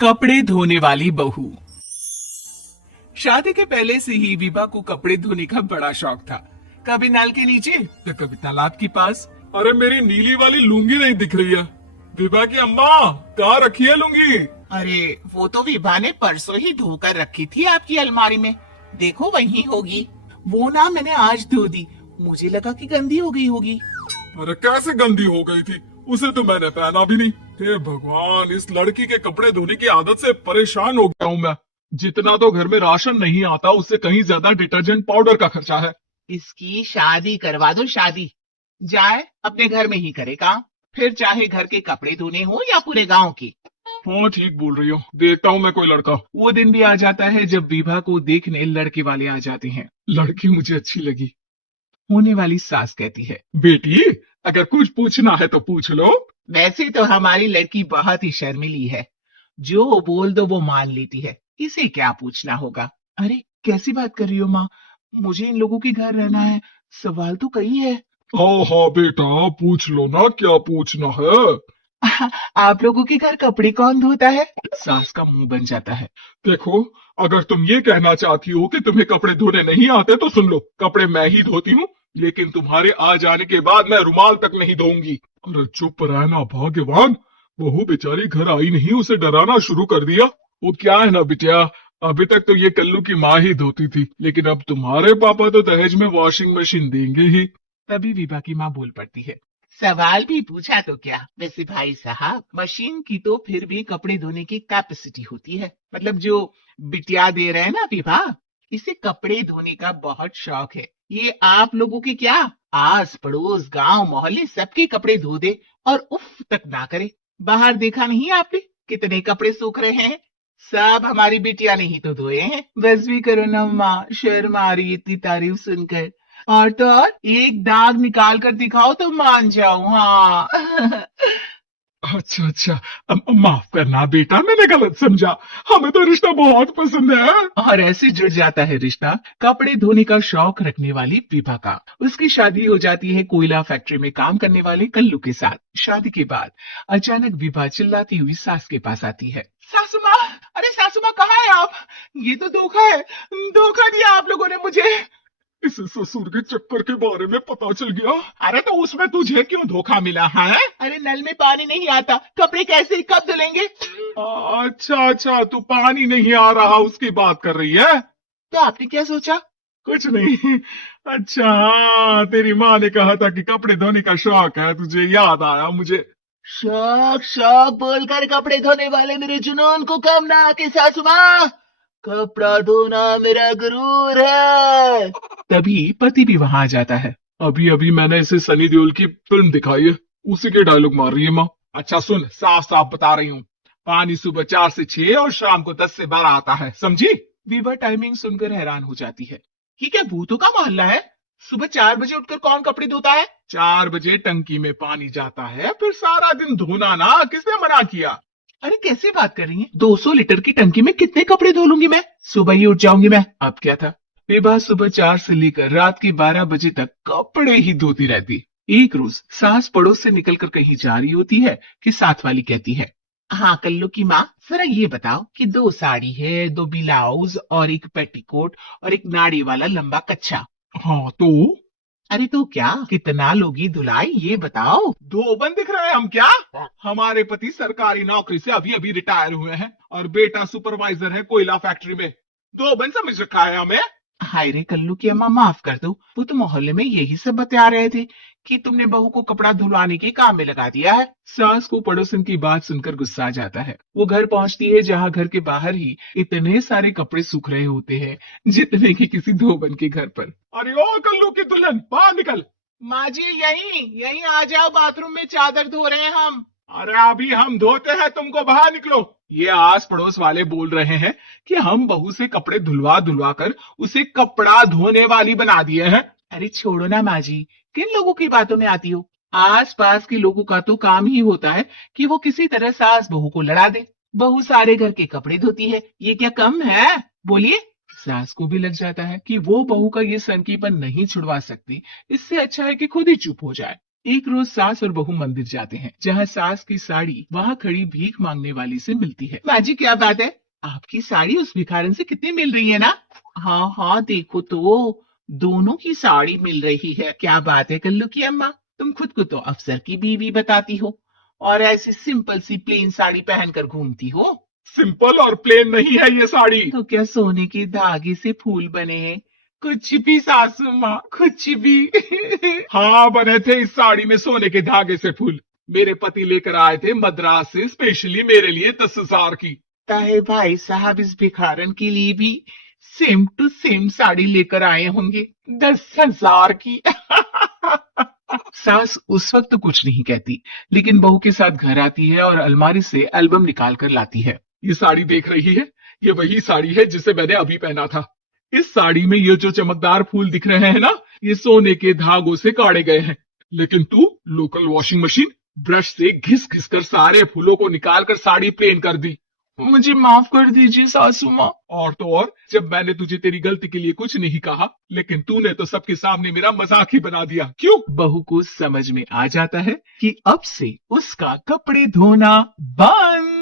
कपड़े धोने वाली बहू। शादी के पहले से ही विभा को कपड़े धोने का बड़ा शौक था। कभी नल के नीचे तो कभी तालाब के पास। अरे मेरी नीली वाली लुंगी नहीं दिख रही है। विभा की अम्मा, कहाँ रखी है लुंगी? अरे वो तो विभा ने परसों ही धोकर रखी थी आपकी अलमारी में, देखो वहीं होगी। वो ना मैंने आज धो दी, मुझे लगा कि गंदी हो गई होगी। अरे कैसे गंदी हो गई थी? उसे तो मैंने पहना भी नहीं। हे भगवान, इस लड़की के कपड़े धोने की आदत से परेशान हो गया हूँ मैं। जितना तो घर में राशन नहीं आता, उससे कहीं ज्यादा डिटर्जेंट पाउडर का खर्चा है। इसकी शादी करवा दो, शादी जाए अपने घर में ही करे काम, फिर चाहे घर के कपड़े धोने हो या पूरे गांव के। हाँ ठीक बोल रही हो, देखता हूँ मैं कोई लड़का। वो दिन भी आ जाता है जब विभा को देखने लड़के वाले आ जाते हैं। लड़की मुझे अच्छी लगी। होने वाली सास कहती है, बेटी, अगर कुछ पूछना है तो पूछ लो। वैसे तो हमारी लड़की बहुत ही शर्मीली है, जो बोल दो वो मान लेती है, इसे क्या पूछना होगा। अरे कैसी बात कर रही हो माँ, मुझे इन लोगों के घर रहना है, सवाल तो कई है। हाँ हाँ बेटा, पूछ लो ना, क्या पूछना है। आप लोगों के घर कपड़े कौन धोता है? सास का मुंह बन जाता है। देखो, अगर तुम ये कहना चाहती हो कि तुम्हें कपड़े धोने नहीं आते तो सुन लो, कपड़े मैं ही धोती हूँ, लेकिन तुम्हारे आ जाने के बाद मैं रुमाल तक नहीं धोऊंगी। अरे चुप रहना भाग्यवान, बहू बेचारी घर आई नहीं, उसे डराना शुरू कर दिया। वो क्या है ना बिटिया, अभी तक तो ये कल्लू की माँ ही धोती थी, लेकिन अब तुम्हारे पापा तो दहेज में वॉशिंग मशीन देंगे ही। तभी विभा की माँ बोल पड़ती है, सवाल भी पूछा तो क्या। वैसे भाई साहब, मशीन की तो फिर भी कपड़े धोने की कैपेसिटी होती है। मतलब जो बिटिया दे रहे हैं ना विभा, इसे कपड़े धोने का बहुत शौक है। ये आप लोगों के क्या, आस पड़ोस गांव मोहल्ले सबके कपड़े धो दे और उफ तक ना करे। बाहर देखा नहीं आपने कितने कपड़े सूख रहे हैं? सब हमारी बिटिया ने ही तो धोए हैं। बस भी करो ना माँ, शर्म आ रही है इतनी तारीफ सुनकर। और तो और एक दाग निकाल कर दिखाओ तो मान जाऊं। हाँ। अच्छा अच्छा, माफ करना बेटा, मैंने गलत समझा। हमें तो रिश्ता बहुत पसंद है। और ऐसे जुड़ जाता है रिश्ता कपड़े धोने का शौक रखने वाली विभा का। उसकी शादी हो जाती है कोयला फैक्ट्री में काम करने वाले कल्लू के साथ। शादी के बाद अचानक विभा चिल्लाती हुई सास के पास आती है, सासू माँ, अरे सासू माँ कहाँ है आप? ये तो धोखा है, धोखा दिया आप लोगों ने मुझे। इस ससुर के चक्कर के बारे में पता चल गया। अरे तो उसमें तुझे क्यों धोखा मिला है? अरे नल में पानी नहीं आता, कपड़े कैसे कब धुलेंगे? अच्छा अच्छा, तू पानी नहीं आ रहा उसकी बात कर रही है। तो आपने क्या सोचा? कुछ नहीं। अच्छा हाँ, तेरी माँ ने कहा था कि कपड़े धोने का शौक है तुझे, याद आया मुझे। शौक शौक बोलकर कपड़े धोने वाले मेरे जुनून को कम ना आके सासू माँ, कपड़ा धोना मेरा गुरूर है। तभी पति भी वहां आ जाता है। अभी अभी मैंने इसे सनी देओल की फिल्म दिखाई है, उसी के डायलॉग मार रही है माँ। अच्छा सुन, साफ साफ बता रही हूँ, पानी सुबह 4 से 6 और शाम को 10 से 12 आता है, समझी? विभा टाइमिंग सुनकर हैरान हो जाती है। ये क्या भूतों का मोहल्ला है? सुबह 4 बजे उठकर कौन कपड़े धोता है? 4 बजे टंकी में पानी जाता है, फिर सारा दिन धोना ना, किसने मना किया? अरे कैसे बात कर रही हैं? 200 लीटर की टंकी में कितने कपड़े धो लूंगी मैं, सुबह ही उठ जाऊंगी मैं। अब क्या था, विभा सुबह 4 से लेकर रात के 12 बजे तक कपड़े ही धोती रहती। एक रोज सास पड़ोस से निकलकर कहीं जा रही होती है कि साथ वाली कहती है, हाँ कल्लू की माँ, जरा ये बताओ कि 2 साड़ी है, 2 ब्लाउज और एक पेटीकोट और एक नाड़ी वाला लंबा कच्छा। हाँ तो? अरे तो क्या, कितना लोगी धुलाई ये बताओ। धोबन दिख रहे हैं हम क्या? हमारे पति सरकारी नौकरी से अभी अभी रिटायर हुए हैं और बेटा सुपरवाइजर है कोयला फैक्ट्री में। धोबन समझ रखा है हमें? हाय रे कल्लू की अम्मा, माफ कर दो, वो तो मोहल्ले में यही सब बता रहे थे कि तुमने बहू को कपड़ा धुलवाने के काम में लगा दिया है। सास को पड़ोसन की बात सुनकर गुस्सा आ जाता है। वो घर पहुंचती है जहां घर के बाहर ही इतने सारे कपड़े सूख रहे होते हैं जितने कि किसी धोबन के घर पर। अरे ओ कल्लू की दुल्हन, बाहर निकल। माँ जी यहीं यहीं आ जाओ, बाथरूम में चादर धो रहे हैं हम। अरे अभी हम धोते हैं, तुमको बाहर निकलो। ये आस पड़ोस वाले बोल रहे हैं कि हम बहू से कपड़े धुलवा धुलवा कर उसे कपड़ा धोने वाली बना दिए हैं। अरे छोड़ो ना माँ जी, किन लोगों की बातों में आती हो? आस पास के लोगों का तो काम ही होता है कि वो किसी तरह सास बहू को लड़ा दे। बहू सारे घर के कपड़े धोती है, ये क्या कम है? बोलिए। सास को भी लग जाता है कि वो बहू का ये सनकीपन नहीं छुड़वा सकती, इससे अच्छा है कि खुद ही चुप हो जाए। एक रोज सास और बहू मंदिर जाते हैं, जहाँ सास की साड़ी वहाँ खड़ी भीख मांगने वाली से मिलती है। माँ जी क्या बात है, आपकी साड़ी उस भिखारन से कितनी मिल रही है ना? हाँ हाँ देखो तो, दोनों की साड़ी मिल रही है। क्या बात है कल्लू की अम्मा, तुम खुद को तो अफसर की बीवी बताती हो और ऐसी सिंपल सी प्लेन साड़ी पहनकर घूमती हो। सिंपल और प्लेन नहीं है ये साड़ी। तो क्या सोने के धागे से फूल बने हैं? कुछ भी सासू माँ, कुछ भी। हाँ बने थे इस साड़ी में सोने के धागे से फूल। मेरे पति लेकर आए थे मद्रास से स्पेशली मेरे लिए 10,000 की। ताहे भाई साहब इस भिखारन के लिए भी सेम टू सेम साड़ी लेकर आए होंगे 10,000 की। सास उस वक्त तो कुछ नहीं कहती, लेकिन बहू के साथ घर आती है और अलमारी से एल्बम निकाल कर लाती है। ये साड़ी देख रही है, ये वही साड़ी है जिसे मैंने अभी पहना था। इस साड़ी में ये जो चमकदार फूल दिख रहे हैं ना, ये सोने के धागों से काढ़े गए हैं। लेकिन तू लोकल वॉशिंग मशीन ब्रश से घिस घिस कर सारे फूलों को निकाल कर साड़ी प्लेन कर दी। मुझे माफ कर दीजिए सासू माँ। और तो और, जब मैंने तुझे तेरी गलती के लिए कुछ नहीं कहा, लेकिन तूने तो सबके सामने मेरा मजाक ही बना दिया। क्यों? बहू को समझ में आ जाता है कि अब से उसका कपड़े धोना बंद।